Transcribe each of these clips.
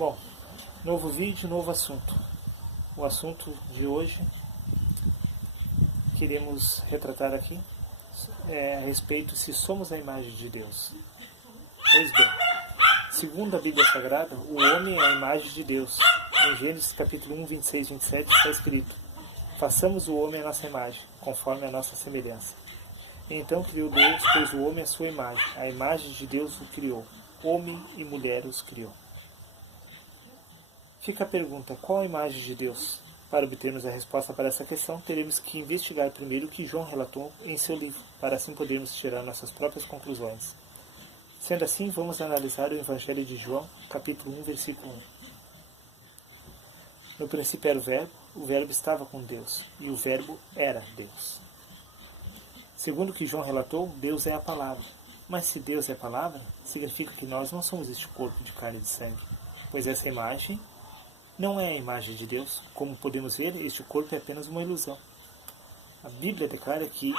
Bom, novo vídeo, novo assunto. O assunto de hoje queremos retratar aqui a respeito se somos a imagem de Deus. Pois bem, segundo a Bíblia Sagrada, o homem é a imagem de Deus. Em Gênesis capítulo 1, 26 e 27 está escrito: façamos o homem a nossa imagem, conforme a nossa semelhança. Então criou Deus, fez o homem à sua imagem. A imagem de Deus o criou. Homem e mulher os criou. Fica a pergunta: qual a imagem de Deus? Para obtermos a resposta para essa questão, teremos que investigar primeiro o que João relatou em seu livro, para assim podermos tirar nossas próprias conclusões. Sendo assim, vamos analisar o Evangelho de João, capítulo 1, versículo 1. No princípio era o Verbo estava com Deus, e o Verbo era Deus. Segundo o que João relatou, Deus é a palavra. Mas se Deus é a palavra, significa que nós não somos este corpo de carne e de sangue, pois essa imagem não é a imagem de Deus. Como podemos ver, este corpo é apenas uma ilusão. A Bíblia declara que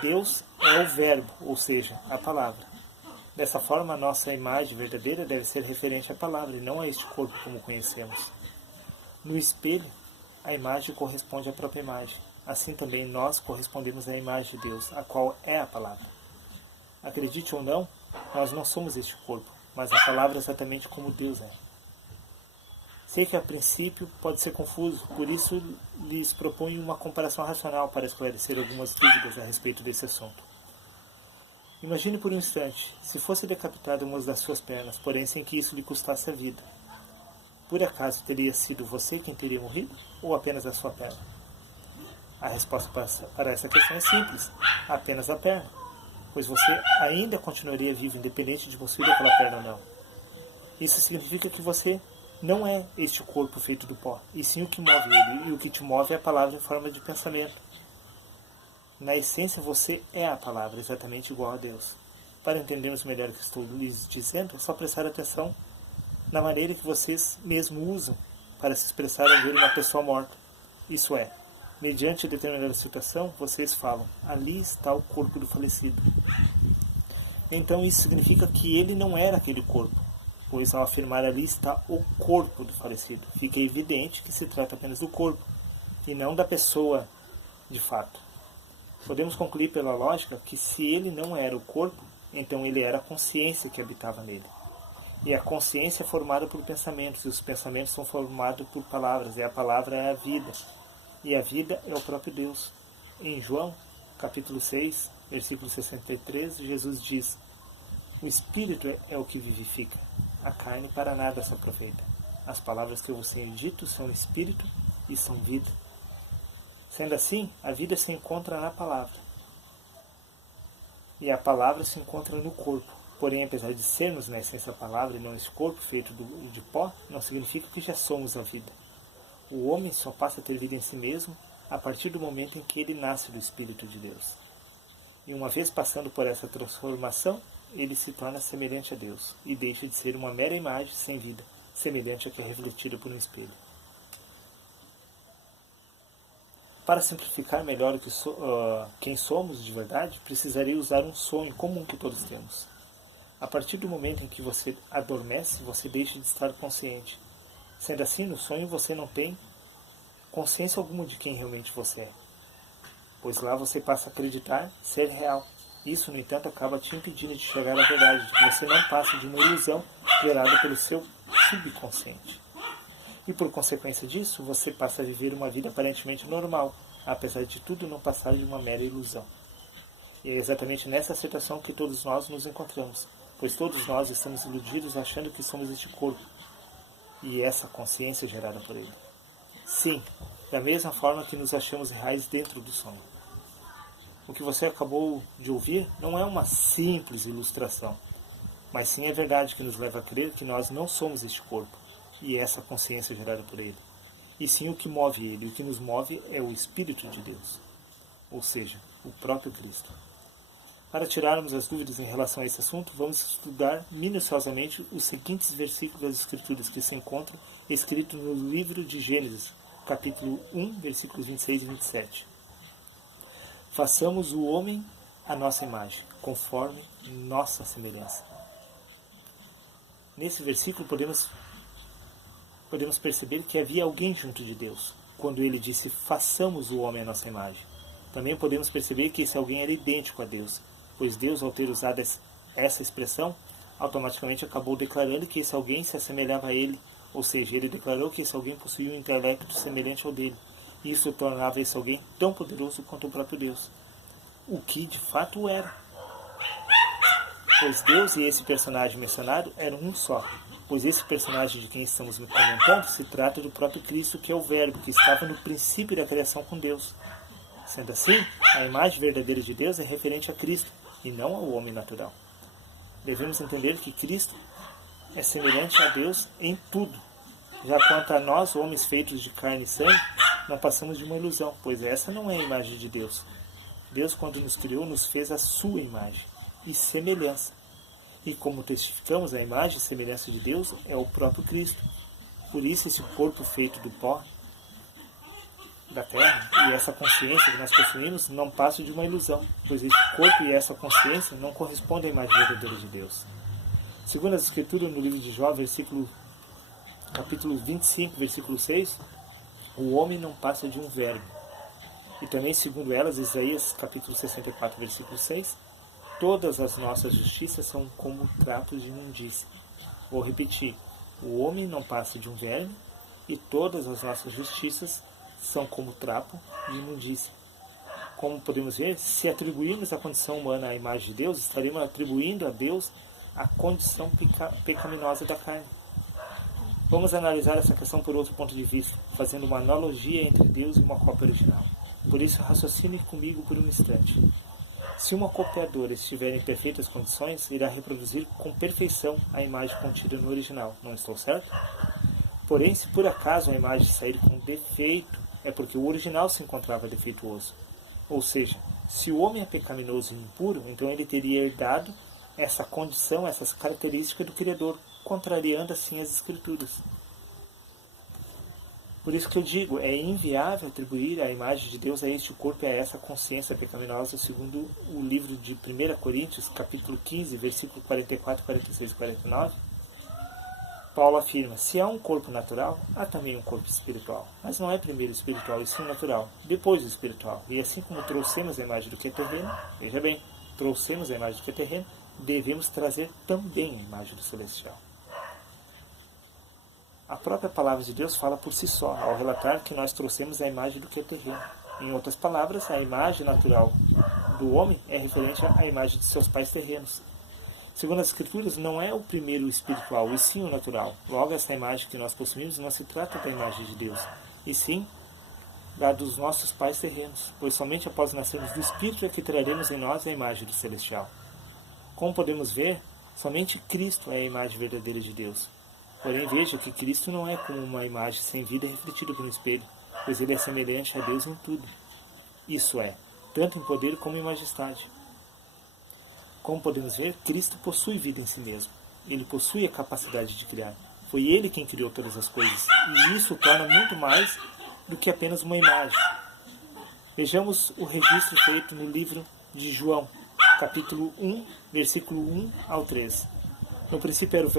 Deus é o Verbo, ou seja, a palavra. Dessa forma, a nossa imagem verdadeira deve ser referente à palavra e não a este corpo como conhecemos. No espelho, a imagem corresponde à própria imagem. Assim também nós correspondemos à imagem de Deus, a qual é a palavra. Acredite ou não, nós não somos este corpo, mas a palavra é exatamente como Deus é. Sei que a princípio pode ser confuso, por isso lhes proponho uma comparação racional para esclarecer algumas dúvidas a respeito desse assunto. Imagine por um instante, se fosse decapitado uma das suas pernas, porém sem que isso lhe custasse a vida. Por acaso teria sido você quem teria morrido, ou apenas a sua perna? A resposta para essa questão é simples: apenas a perna, pois você ainda continuaria vivo independente de possuir aquela perna ou não. Isso significa que você não é este corpo feito do pó, e sim o que move ele, e o que te move é a palavra em forma de pensamento. Na essência, você é a palavra, exatamente igual a Deus. Para entendermos melhor o que estou lhes dizendo, é só prestar atenção na maneira que vocês mesmos usam para se expressar ao ver uma pessoa morta. Isso é, mediante determinada situação, vocês falam: ali está o corpo do falecido. Então isso significa que ele não era aquele corpo, pois ao afirmar ali está o corpo do falecido, fica evidente que se trata apenas do corpo, e não da pessoa de fato. Podemos concluir pela lógica que se ele não era o corpo, então ele era a consciência que habitava nele. E a consciência é formada por pensamentos, e os pensamentos são formados por palavras, e a palavra é a vida, e a vida é o próprio Deus. Em João, capítulo 6, versículo 63, Jesus diz: o Espírito é o que vivifica, a carne para nada se aproveita. As palavras que eu vos tenho dito são Espírito e são vida. Sendo assim, a vida se encontra na palavra, e a palavra se encontra no corpo. Porém, apesar de sermos na essência a palavra e não esse corpo feito de pó, não significa que já somos a vida. O homem só passa a ter vida em si mesmo a partir do momento em que ele nasce do Espírito de Deus. E uma vez passando por essa transformação, ele se torna semelhante a Deus e deixa de ser uma mera imagem sem vida, semelhante a que é refletida por um espelho. Para simplificar melhor quem somos de verdade, precisaria usar um sonho comum que todos temos. A partir do momento em que você adormece, você deixa de estar consciente. Sendo assim, no sonho você não tem consciência alguma de quem realmente você é, pois lá você passa a acreditar ser real. Isso, no entanto, acaba te impedindo de chegar à verdade, de que você não passa de uma ilusão gerada pelo seu subconsciente. E por consequência disso, você passa a viver uma vida aparentemente normal, apesar de tudo não passar de uma mera ilusão. E é exatamente nessa situação que todos nós nos encontramos, pois todos nós estamos iludidos achando que somos este corpo, e essa consciência é gerada por ele. Sim, da mesma forma que nos achamos reais dentro do sonho. O que você acabou de ouvir não é uma simples ilustração, mas sim a verdade que nos leva a crer que nós não somos este corpo, e essa consciência gerada por ele. E sim o que move ele, o que nos move é o Espírito de Deus, ou seja, o próprio Cristo. Para tirarmos as dúvidas em relação a esse assunto, vamos estudar minuciosamente os seguintes versículos das Escrituras que se encontram escritos no livro de Gênesis, capítulo 1, versículos 26 e 27. Façamos o homem à nossa imagem, conforme nossa semelhança. Nesse versículo podemos podemos perceber que havia alguém junto de Deus, quando ele disse, façamos o homem à nossa imagem. Também podemos perceber que esse alguém era idêntico a Deus, pois Deus, ao ter usado essa expressão, automaticamente acabou declarando que esse alguém se assemelhava a ele, ou seja, ele declarou que esse alguém possuía um intelecto semelhante ao dele. Isso tornava esse alguém tão poderoso quanto o próprio Deus, o que de fato era. Pois Deus e esse personagem mencionado eram um só, pois esse personagem de quem estamos comentando se trata do próprio Cristo, que é o Verbo, que estava no princípio da criação com Deus. Sendo assim, a imagem verdadeira de Deus é referente a Cristo, e não ao homem natural. Devemos entender que Cristo é semelhante a Deus em tudo. Já quanto a nós, homens feitos de carne e sangue, não passamos de uma ilusão, pois essa não é a imagem de Deus. Deus, quando nos criou, nos fez a sua imagem e semelhança. E como testificamos, a imagem e semelhança de Deus é o próprio Cristo. Por isso, esse corpo feito do pó da terra e essa consciência que nós possuímos não passa de uma ilusão, pois esse corpo e essa consciência não correspondem à imagem verdadeira de Deus. Segundo as Escrituras, no livro de Jó, capítulo 25, versículo 6, o homem não passa de um verbo. E também, segundo elas, Isaías, capítulo 64, versículo 6, todas as nossas justiças são como trapos de imundícia. Vou repetir, o homem não passa de um verbo e todas as nossas justiças são como trapo de imundícia. Como podemos ver, se atribuirmos a condição humana à imagem de Deus, estaremos atribuindo a Deus a condição pecaminosa da carne. Vamos analisar essa questão por outro ponto de vista, fazendo uma analogia entre Deus e uma cópia original. Por isso, raciocine comigo por um instante. Se uma copiadora estiver em perfeitas condições, irá reproduzir com perfeição a imagem contida no original. Não estou certo? Porém, se por acaso a imagem sair com defeito, é porque o original se encontrava defeituoso. Ou seja, se o homem é pecaminoso e impuro, então ele teria herdado essa condição, essas características do Criador, contrariando assim as Escrituras. Por isso que eu digo, é inviável atribuir a imagem de Deus a este corpo e a essa consciência pecaminosa, segundo o livro de 1 Coríntios, capítulo 15, versículo 44, 46 e 49. Paulo afirma, se há um corpo natural, há também um corpo espiritual. Mas não é primeiro espiritual e sim natural, depois o espiritual. E assim como trouxemos a imagem do que é terreno, veja bem, trouxemos a imagem do que é terreno, devemos trazer também a imagem do celestial. A própria palavra de Deus fala por si só, ao relatar que nós trouxemos a imagem do que é terreno. Em outras palavras, a imagem natural do homem é referente à imagem de seus pais terrenos. Segundo as Escrituras, não é o primeiro o espiritual, e sim o natural. Logo, essa imagem que nós possuímos não se trata da imagem de Deus, e sim da dos nossos pais terrenos, pois somente após nascermos do Espírito é que traremos em nós a imagem do celestial. Como podemos ver, somente Cristo é a imagem verdadeira de Deus. Porém, veja que Cristo não é como uma imagem sem vida refletida por um espelho, pois ele é semelhante a Deus em tudo. Isso é, tanto em poder como em majestade. Como podemos ver, Cristo possui vida em si mesmo. Ele possui a capacidade de criar. Foi Ele quem criou todas as coisas. E isso o torna muito mais do que apenas uma imagem. Vejamos o registro feito no livro de João, capítulo 1, versículo 1 ao 3. No princípio era o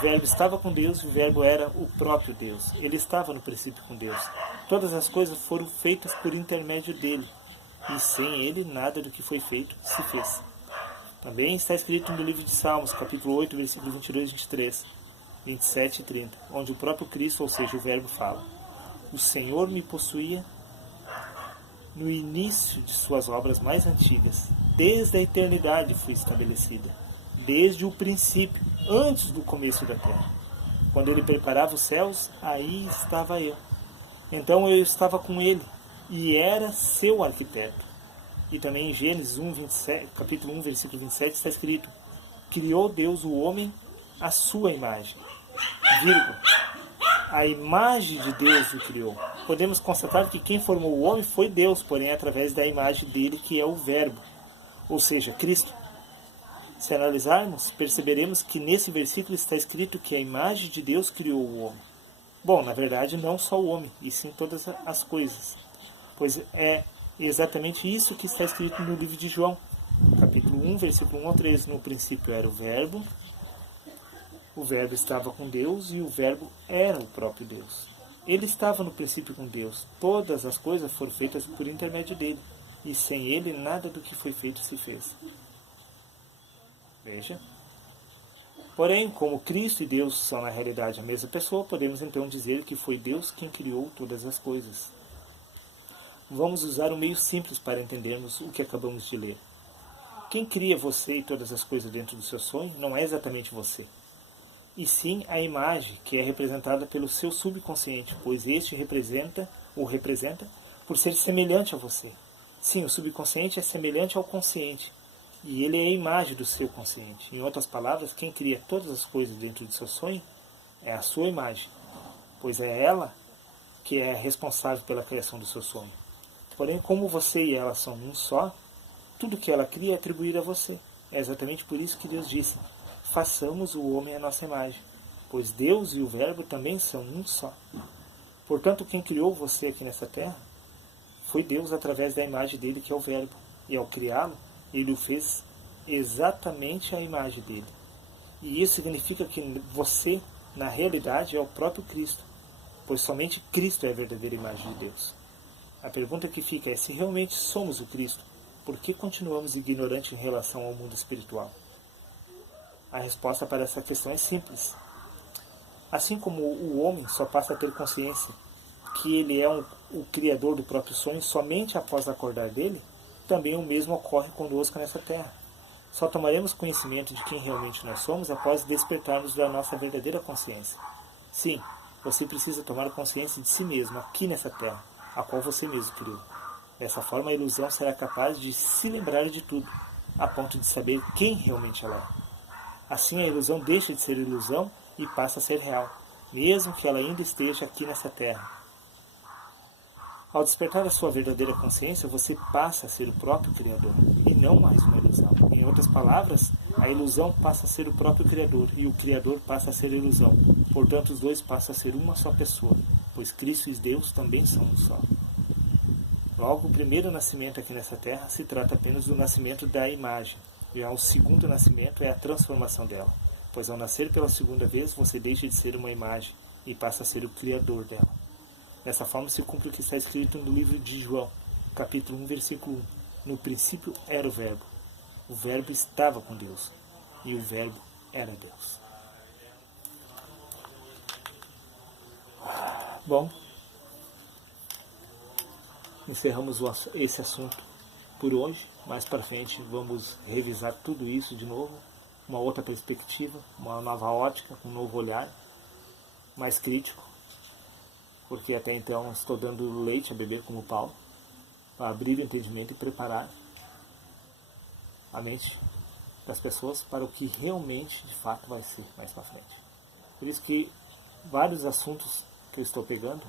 Verbo estava com Deus e o Verbo era o próprio Deus. Ele estava no princípio com Deus. Todas as coisas foram feitas por intermédio dele. E sem ele, nada do que foi feito se fez. Também está escrito no livro de Salmos, capítulo 8, versículos 22, 23, 27 e 30, onde o próprio Cristo, ou seja, o Verbo, fala: o Senhor me possuía no início de suas obras mais antigas. Desde a eternidade fui estabelecida, desde o princípio, antes do começo da terra. Quando ele preparava os céus, aí estava eu. Então eu estava com ele, e era seu arquiteto. E também em Gênesis 1, 27, capítulo 1, versículo 27, está escrito: criou Deus o homem à sua imagem. Vírgula. A imagem de Deus o criou. Podemos constatar que quem formou o homem foi Deus, porém através da imagem dele, que é o Verbo, ou seja, Cristo. Se analisarmos, perceberemos que nesse versículo está escrito que a imagem de Deus criou o homem. Bom, na verdade, não só o homem, e sim todas as coisas. Pois é exatamente isso que está escrito no livro de João, capítulo 1, versículo 1 ao 13. No princípio era o Verbo, O Verbo estava com Deus e o Verbo era o próprio Deus. Ele estava no princípio com Deus. Todas as coisas foram feitas por intermédio dele. E sem ele, nada do que foi feito se fez. Veja. Porém, como Cristo e Deus são na realidade a mesma pessoa, podemos então dizer que foi Deus quem criou todas as coisas. Vamos usar um meio simples para entendermos o que acabamos de ler. Quem cria você e todas as coisas dentro do seu sonho não é exatamente você, e sim a imagem que é representada pelo seu subconsciente, pois este representa por ser semelhante a você. Sim, o subconsciente é semelhante ao consciente, e ele é a imagem do seu consciente. Em outras palavras, quem cria todas as coisas dentro do seu sonho é a sua imagem, pois é ela que é responsável pela criação do seu sonho. Porém, como você e ela são um só, tudo que ela cria é atribuído a você. É exatamente por isso que Deus disse: façamos o homem à nossa imagem, pois Deus e o Verbo também são um só. Portanto, quem criou você aqui nessa terra foi Deus através da imagem dele, que é o Verbo. E ao criá-lo, ele o fez exatamente à imagem dele. E isso significa que você, na realidade, é o próprio Cristo, pois somente Cristo é a verdadeira imagem de Deus. A pergunta que fica é: se realmente somos o Cristo, por que continuamos ignorantes em relação ao mundo espiritual? A resposta para essa questão é simples. Assim como o homem só passa a ter consciência que ele é o criador do próprio sonho somente após acordar dele, também o mesmo ocorre conosco nessa terra. Só tomaremos conhecimento de quem realmente nós somos após despertarmos da nossa verdadeira consciência. Sim, você precisa tomar consciência de si mesmo aqui nessa terra, a qual você mesmo criou. Dessa forma, a ilusão será capaz de se lembrar de tudo, a ponto de saber quem realmente ela é. Assim, a ilusão deixa de ser ilusão e passa a ser real, mesmo que ela ainda esteja aqui nessa terra. Ao despertar a sua verdadeira consciência, você passa a ser o próprio Criador, e não mais uma ilusão. Em outras palavras, a ilusão passa a ser o próprio Criador, e o Criador passa a ser a ilusão. Portanto, os dois passam a ser uma só pessoa, pois Cristo e Deus também são um só. Logo, o primeiro nascimento aqui nessa terra se trata apenas do nascimento da imagem. Já o segundo nascimento é a transformação dela, pois ao nascer pela segunda vez, você deixa de ser uma imagem e passa a ser o Criador dela. Dessa forma se cumpre o que está escrito no livro de João, capítulo 1, versículo 1. No princípio era o Verbo estava com Deus, e o Verbo era Deus. Bom, encerramos esse assunto por hoje. Mais para frente vamos revisar tudo isso de novo, uma outra perspectiva, uma nova ótica, um novo olhar, mais crítico, porque até então estou dando leite a beber como Paulo, para abrir o entendimento e preparar a mente das pessoas para o que realmente, de fato, vai ser mais para frente. Por isso que vários assuntos que eu estou pegando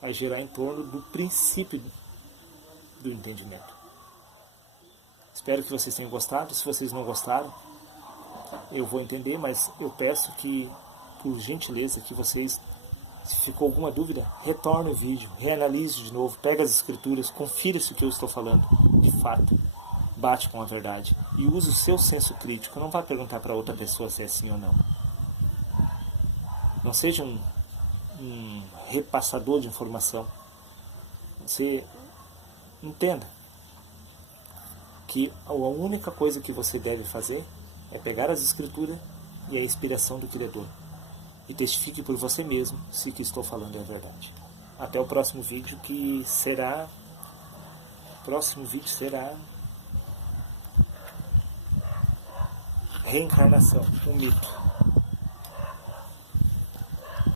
vai girar em torno do princípio do entendimento. Espero que vocês tenham gostado. Se vocês não gostaram, eu vou entender, mas eu peço que, por gentileza, que vocês, se ficou alguma dúvida, retorne o vídeo, reanalise de novo, pega as escrituras, confira se o que eu estou falando, de fato, bate com a verdade. E use o seu senso crítico. Não vá perguntar para outra pessoa se é sim ou não. Não seja um repassador de informação. Você entenda que a única coisa que você deve fazer é pegar as escrituras e a inspiração do Criador. E testifique por você mesmo se o que estou falando é a verdade. Até o próximo vídeo, que será... Reencarnação, um mito.